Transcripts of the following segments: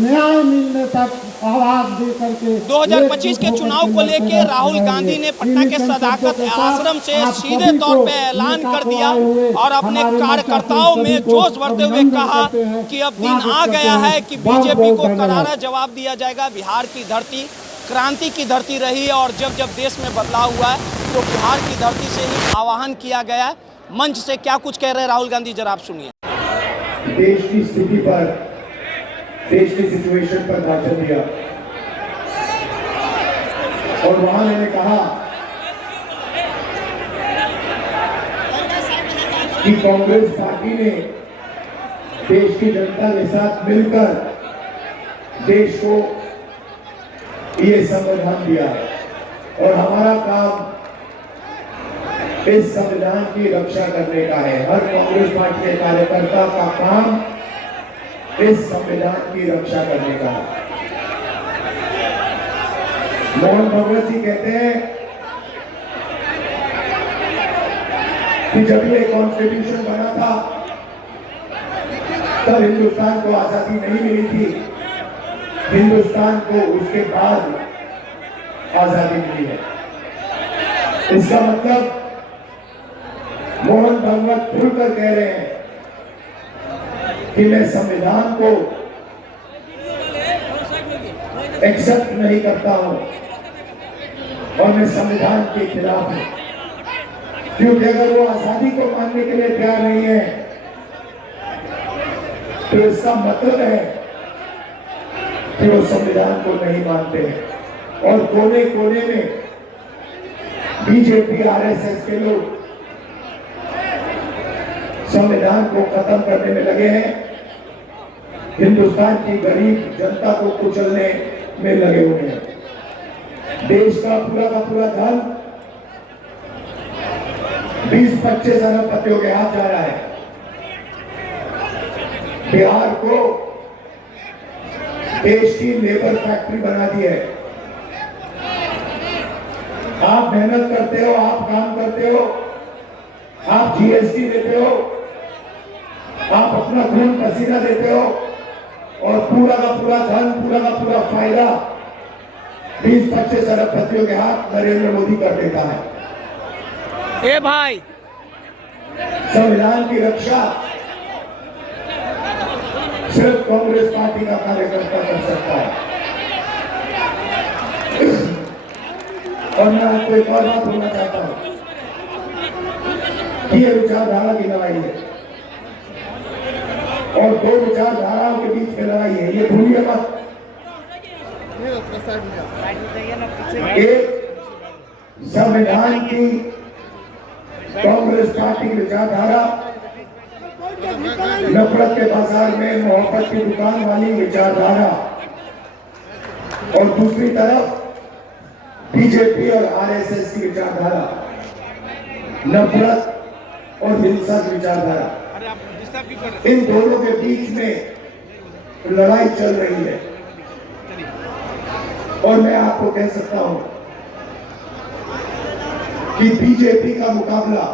न्याय मिलने तक आवाज दे करके 2025 के चुनाव को लेकर राहुल गांधी ने पटना के सदाकत आश्रम से सीधे तौर पे ऐलान कर दिया और अपने कार्यकर्ताओं में जोश भरते हुए कहा कि अब दिन आ गया है कि बीजेपी को करारा जवाब दिया जाएगा। बिहार की धरती क्रांति की धरती रही है और जब जब देश में बदलाव हुआ है तो बिहार की धरती से ही आह्वान किया गया है। मंच से क्या कुछ कह रहे हैं राहुल गांधी, जरा आप सुनिए। देश की स्थिति पर, देश की सिचुएशन पर भाषण दिया और वहां मैंने कहा कि कांग्रेस पार्टी ने देश की जनता के साथ मिलकर देश को ये संविधान दिया और हमारा काम इस संविधान की रक्षा करने का है। हर कांग्रेस पार्टी के कार्यकर्ता का काम इस संविधान की रक्षा करने का है। मोहन भगवत जी कहते हैं कि जब ये कॉन्स्टिट्यूशन बना था तब हिंदुस्तान को आजादी नहीं मिली थी, हिंदुस्तान को उसके बाद आजादी मिली है। इसका मतलब मोहन भागवत खुलकर कह रहे हैं कि मैं संविधान को एक्सेप्ट नहीं करता हूं और मैं संविधान के खिलाफ हूं, क्योंकि अगर वो आजादी को मानने के लिए तैयार नहीं है तो इसका मतलब है कि वो संविधान को नहीं मानते हैं। और कोने कोने में बीजेपी आरएसएस के लोग संविधान को खत्म करने में लगे हैं, हिंदुस्तान की गरीब जनता को कुचलने में लगे हुए हैं। देश का पूरा धन 20-25 अरबपतियों के हाथ जा रहा है। बिहार को देश की लेबर फैक्ट्री बना दी है। आप मेहनत करते हो, आप काम करते हो, आप जीएसटी देते हो, आप अपना खून पसीना देते हो और पूरा का पूरा धन, पूरा का पूरा फायदा 20-25 अरबपतियों के हाथ नरेंद्र मोदी कर देता है। ए भाई, संविधान की रक्षा सिर्फ कांग्रेस पार्टी का कार्यकर्ता कर सकता है। और मैं आपको एक और बात बोलना चाहता हूं कि ये विचारधारा की लड़ाई है और दो विचारधाराओं के बीच में लड़ाई है, ये भूलिए मत। एक संविधान की कांग्रेस पार्टी की विचारधारा, नफरत के बाजार में मोहब्बत की दुकान वाली विचारधारा, और दूसरी तरफ बीजेपी और आरएसएस की विचारधारा, नफरत और हिंसा की विचारधारा। इन दोनों के बीच में लड़ाई चल रही है और मैं आपको कह सकता हूं कि बीजेपी का मुकाबला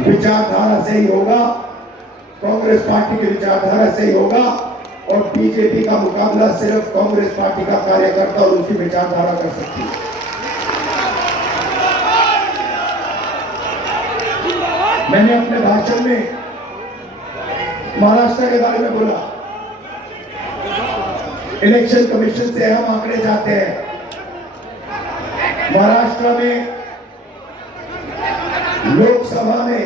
विचारधारा से ही होगा, कांग्रेस पार्टी की विचारधारा से ही होगा और बीजेपी का मुकाबला सिर्फ कांग्रेस पार्टी का कार्यकर्ता और उसकी विचारधारा कर सकती है। मैंने अपने भाषण में महाराष्ट्र के बारे में बोला, इलेक्शन कमीशन से हम आंकड़े चाहते हैं। महाराष्ट्र में लोकसभा में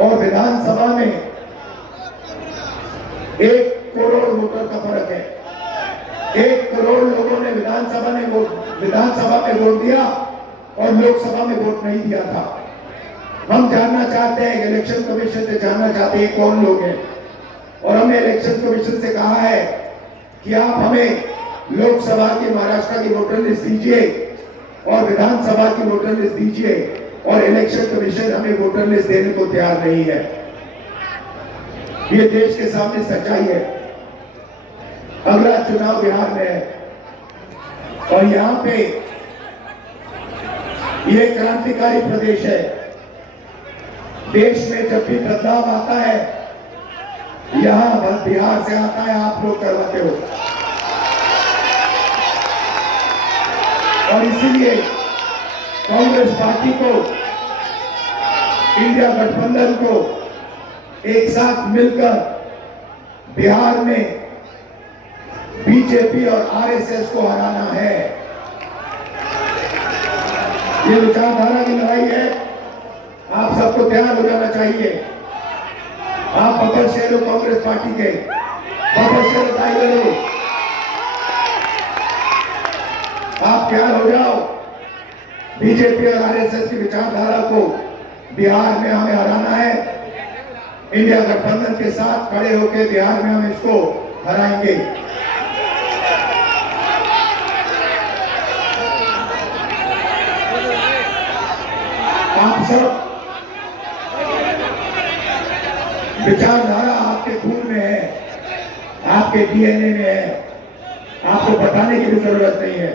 और विधानसभा में 1 करोड़ वोटर का फर्क है। 1 करोड़ लोगों ने विधानसभा में वोट दिया और लोकसभा में वोट नहीं दिया था। हम जानना चाहते हैं, इलेक्शन कमीशन से जानना चाहते हैं कौन लोग हैं, और हमने इलेक्शन कमीशन से कहा है कि आप हमें लोकसभा की महाराष्ट्र की वोटर लिस्ट दीजिए और विधानसभा की वोटर लिस्ट दीजिए, और इलेक्शन कमीशन हमें वोटर लिस्ट देने को तैयार नहीं है। ये देश के सामने सच्चाई है। अगला चुनाव बिहार में है और यहां पे ये क्रांतिकारी प्रदेश है। देश में जब भी बदलाव आता है यहाँ बिहार से आता है, आप लोग करवाते हो। और इसीलिए कांग्रेस पार्टी को, इंडिया गठबंधन को एक साथ मिलकर बिहार में बीजेपी और आरएसएस को हराना है। ये विचारधारा की लड़ाई है, आप सबको तैयार हो जाना चाहिए। आप बफर शेर हो कांग्रेस पार्टी के, बफर शेर टाइगर हो, आप तैयार हो जाओ। बीजेपी और आरएसएस की विचारधारा को बिहार में हमें हराना है। इंडिया गठबंधन के साथ खड़े होकर बिहार में हम इसको हराएंगे। आप सब विचारधारा आपके खून में है, आपके डीएनए में है, आपको बताने की भी जरूरत नहीं है।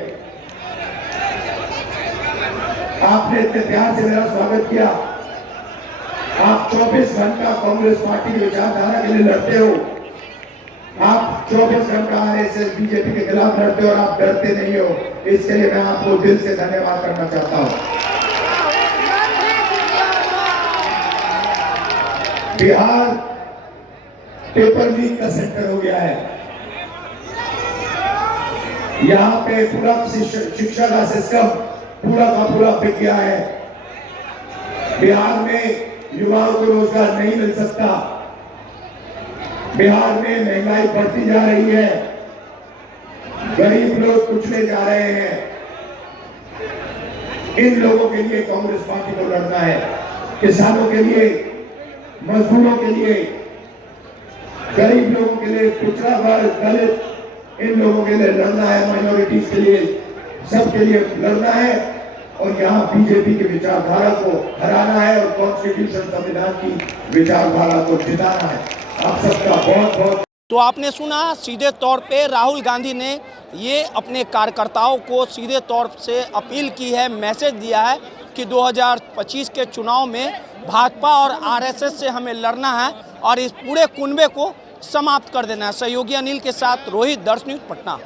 आपने इतने प्यार से मेरा स्वागत किया। आप 24 घंटा कांग्रेस पार्टी की विचारधारा के लिए लड़ते हो। आप 24 घंटा आरएसएस बीजेपी के खिलाफ लड़ते हो और आप डरते नहीं हो। इसके लिए मैं आपको दिल से धन्यवाद करना चाहता हूं। बिहार पेपर लीक का सेंटर हो गया है। यहाँ पे पूरा शिक्षा का सिस्टम पूरा का पूरा बिक गया है। बिहार में युवाओं को रोजगार नहीं मिल सकता। बिहार में महंगाई बढ़ती जा रही है, गरीब लोग कुचले जा रहे हैं। इन लोगों के लिए कांग्रेस पार्टी को लड़ना है। किसानों के लिए, मजदूरों के लिए, गरीब लोगों के लिए, पिछड़ा वर्ग, दलित, इन लोगों के लिए लड़ना है। माइनॉरिटीज के लिए, सबके लिए लड़ना है। और यहाँ बीजेपी की विचारधारा को हराना है और कॉन्स्टिट्यूशन संविधान की विचारधारा को जिताना है। आप सबका बहुत बहुत। तो आपने सुना, सीधे तौर पे राहुल गांधी ने ये अपने कार्यकर्ताओं को सीधे तौर से अपील की है, मैसेज दिया है कि 2025 के चुनाव में भाजपा और आरएसएस से हमें लड़ना है और इस पूरे कुनबे को समाप्त कर देना है। सहयोगी अनिल के साथ रोहित, दर्श न्यूज़, पटना।